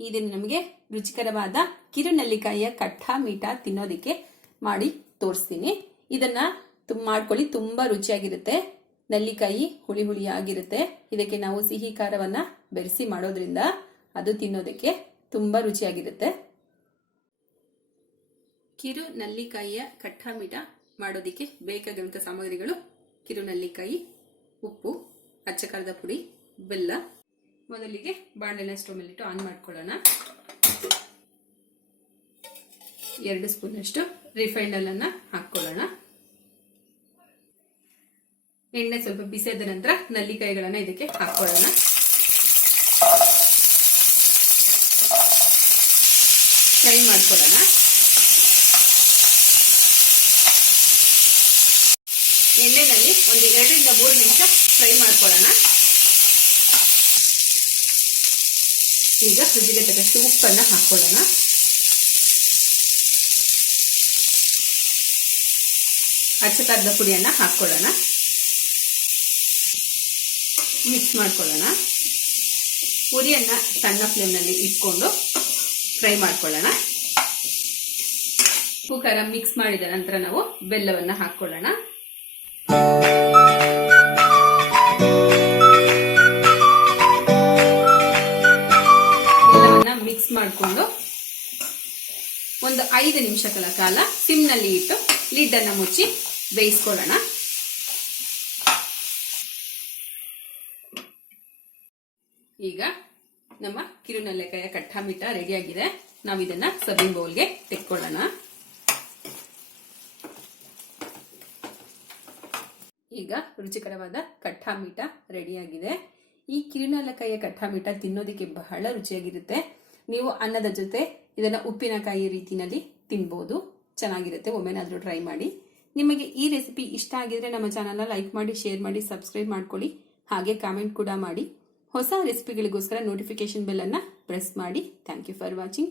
ಇದನ್ನು ನಮಗೆ ರುಚಿಕರವಾದ ಕಿರುನೆಲ್ಲಿಕಾಯಿಯ ಕಟ್ಟ ಮೀಠ ತಿನ್ನೋದಕ್ಕೆ ಮಾಡಿ ತೋರಿಸ್ತೀನಿ. ಇದನ್ನ ಮಾಡ್ಕೊಳ್ಳಿ, ತುಂಬಾ ರುಚಿಯಾಗಿರುತ್ತೆ. ನೆಲ್ಲಿಕಾಯಿ ಹುಳಿ ಹುಳಿ ಆಗಿರುತ್ತೆ ಇದಕ್ಕೆ ನಾವು ಸಿಹಿ ಖಾರವನ್ನ ಬೆರೆಸಿ ಮಾಡೋದ್ರಿಂದ ಅದು ತಿನ್ನೋದಕ್ಕೆ ತುಂಬಾ ರುಚಿಯಾಗಿರುತ್ತೆ. ಕಿರು ನಲ್ಲಿಕಾಯಿಯ ಕಟ್ಟ ಮೀಠ ಮಾಡೋದಕ್ಕೆ ಬೇಕಾಗಿರುವಂಥ ಸಾಮಗ್ರಿಗಳು ಕಿರು ನಲ್ಲಿಕಾಯಿ, ಉಪ್ಪು ಅಚ್ಚಕಾಲದ ಪುಡಿ, ಬೆಲ್ಲ ಮೊದಲಿಗೆ ಬಾಣಲೆನ ಸ್ಟವ್ ಮೇಲಿಟ್ಟು ಆನ್ ಮಾಡ್ಕೊಳ್ಳೋಣ. ಎರಡು ಸ್ಪೂನಷ್ಟು ರಿಫೈಂಡ್ ಅನ್ನ ಹಾಕೊಳ್ಳೋಣ ಎಣ್ಣೆ ಸ್ವಲ್ಪ ಬಿಸಿಯಾದ ನಂತರ ನಲ್ಲಿಕಾಯಿಗಳನ್ನು ಇದಕ್ಕೆ ಹಾಕೊಳ್ಳೋಣ ಫ್ರೈ ಮಾಡ್ಕೊಳ್ಳೋಣ. ಎಣ್ಣೆನಲ್ಲಿ ಒಂದು ಎರಡರಿಂದ ಮೂರು ನಿಮಿಷ ಫ್ರೈ ಮಾಡ್ಕೊಳ್ಳೋಣ. ಈಗ ಫ್ರಿಜ್ಗೆ ತಕ್ಕಷ್ಟು ಉಪ್ಪನ್ನು ಹಾಕೊಳ್ಳೋಣ. ಅಚ್ಚಕಾರದ ಪುಡಿಯನ್ನ ಹಾಕ್ಕೊಳ್ಳೋಣ ಮಿಕ್ಸ್ ಮಾಡ್ಕೊಳ್ಳೋಣ. ಪುರಿಯನ್ನ ಸಣ್ಣ ಫ್ಲೇಮ್ನಲ್ಲಿ ಇಟ್ಕೊಂಡು ಫ್ರೈ ಮಾಡ್ಕೊಳ್ಳೋಣ. ಉಪ್ಪು ಮಿಕ್ಸ್ ಮಾಡಿದ ನಂತರ ನಾವು ಬೆಲ್ಲವನ್ನು ಹಾಕೊಳ್ಳೋಣ. ಮಿಕ್ಸ್ ಮಾಡಿಕೊಂಡು ಒಂದು ಐದು ನಿಮಿಷಗಳ ಕಾಲ ಸಿಮ್ನಲ್ಲಿ ಇಟ್ಟು ಲಿಡ್ ಅನ್ನ ಮುಚ್ಚಿ ಬೇಯಿಸ್ಕೊಳ್ಳೋಣ. ಈಗ ನಮ್ಮ ಕಿರುನಲ್ಲೆಕಾಯ ಕಟ್ಟ ಮಿಠ ರೆಡಿಯಾಗಿದೆ. ನಾವು ಇದನ್ನ ಸರ್ವಿಂಗ್ ಬೌಲ್ಗೆ ತೆಕ್ಕೊಳ್ಳೋಣ. ಈಗ ರುಚಿಕರವಾದ ಕಟ್ಟ ಮೀಠ ರೆಡಿಯಾಗಿದೆ. ಈ ಕಿರುನೆಲ್ಲಕಾಯಿಯ ಕಟ್ಟ ಮೀಠ ತಿನ್ನೋದಕ್ಕೆ ಬಹಳ ರುಚಿಯಾಗಿರುತ್ತೆ. ನೀವು ಅನ್ನದ ಜೊತೆ ಇದನ್ನ ಉಪ್ಪಿನಕಾಯಿ ರೀತಿಯಲ್ಲಿ ತಿನ್ಬೋದು. ಚೆನ್ನಾಗಿರುತ್ತೆ. ಒಮ್ಮೆನಾದರೂ ಟ್ರೈ ಮಾಡಿ. ನಿಮಗೆ ಈ ರೆಸಿಪಿ ಇಷ್ಟ ಆಗಿದ್ರೆ ನಮ್ಮ ಚಾನಲ್ನ ಲೈಕ್ ಮಾಡಿ ಶೇರ್ ಮಾಡಿ ಸಬ್ಸ್ಕ್ರೈಬ್ ಮಾಡ್ಕೊಳ್ಳಿ. ಹಾಗೆ ಕಾಮೆಂಟ್ ಕೂಡ ಮಾಡಿ. ಹೊಸ ರೆಸಿಪಿಗಳಿಗೋಸ್ಕರ ನೋಟಿಫಿಕೇಶನ್ ಬೆಲ್ ಅನ್ನ ಪ್ರೆಸ್ ಮಾಡಿ. Thank you for watching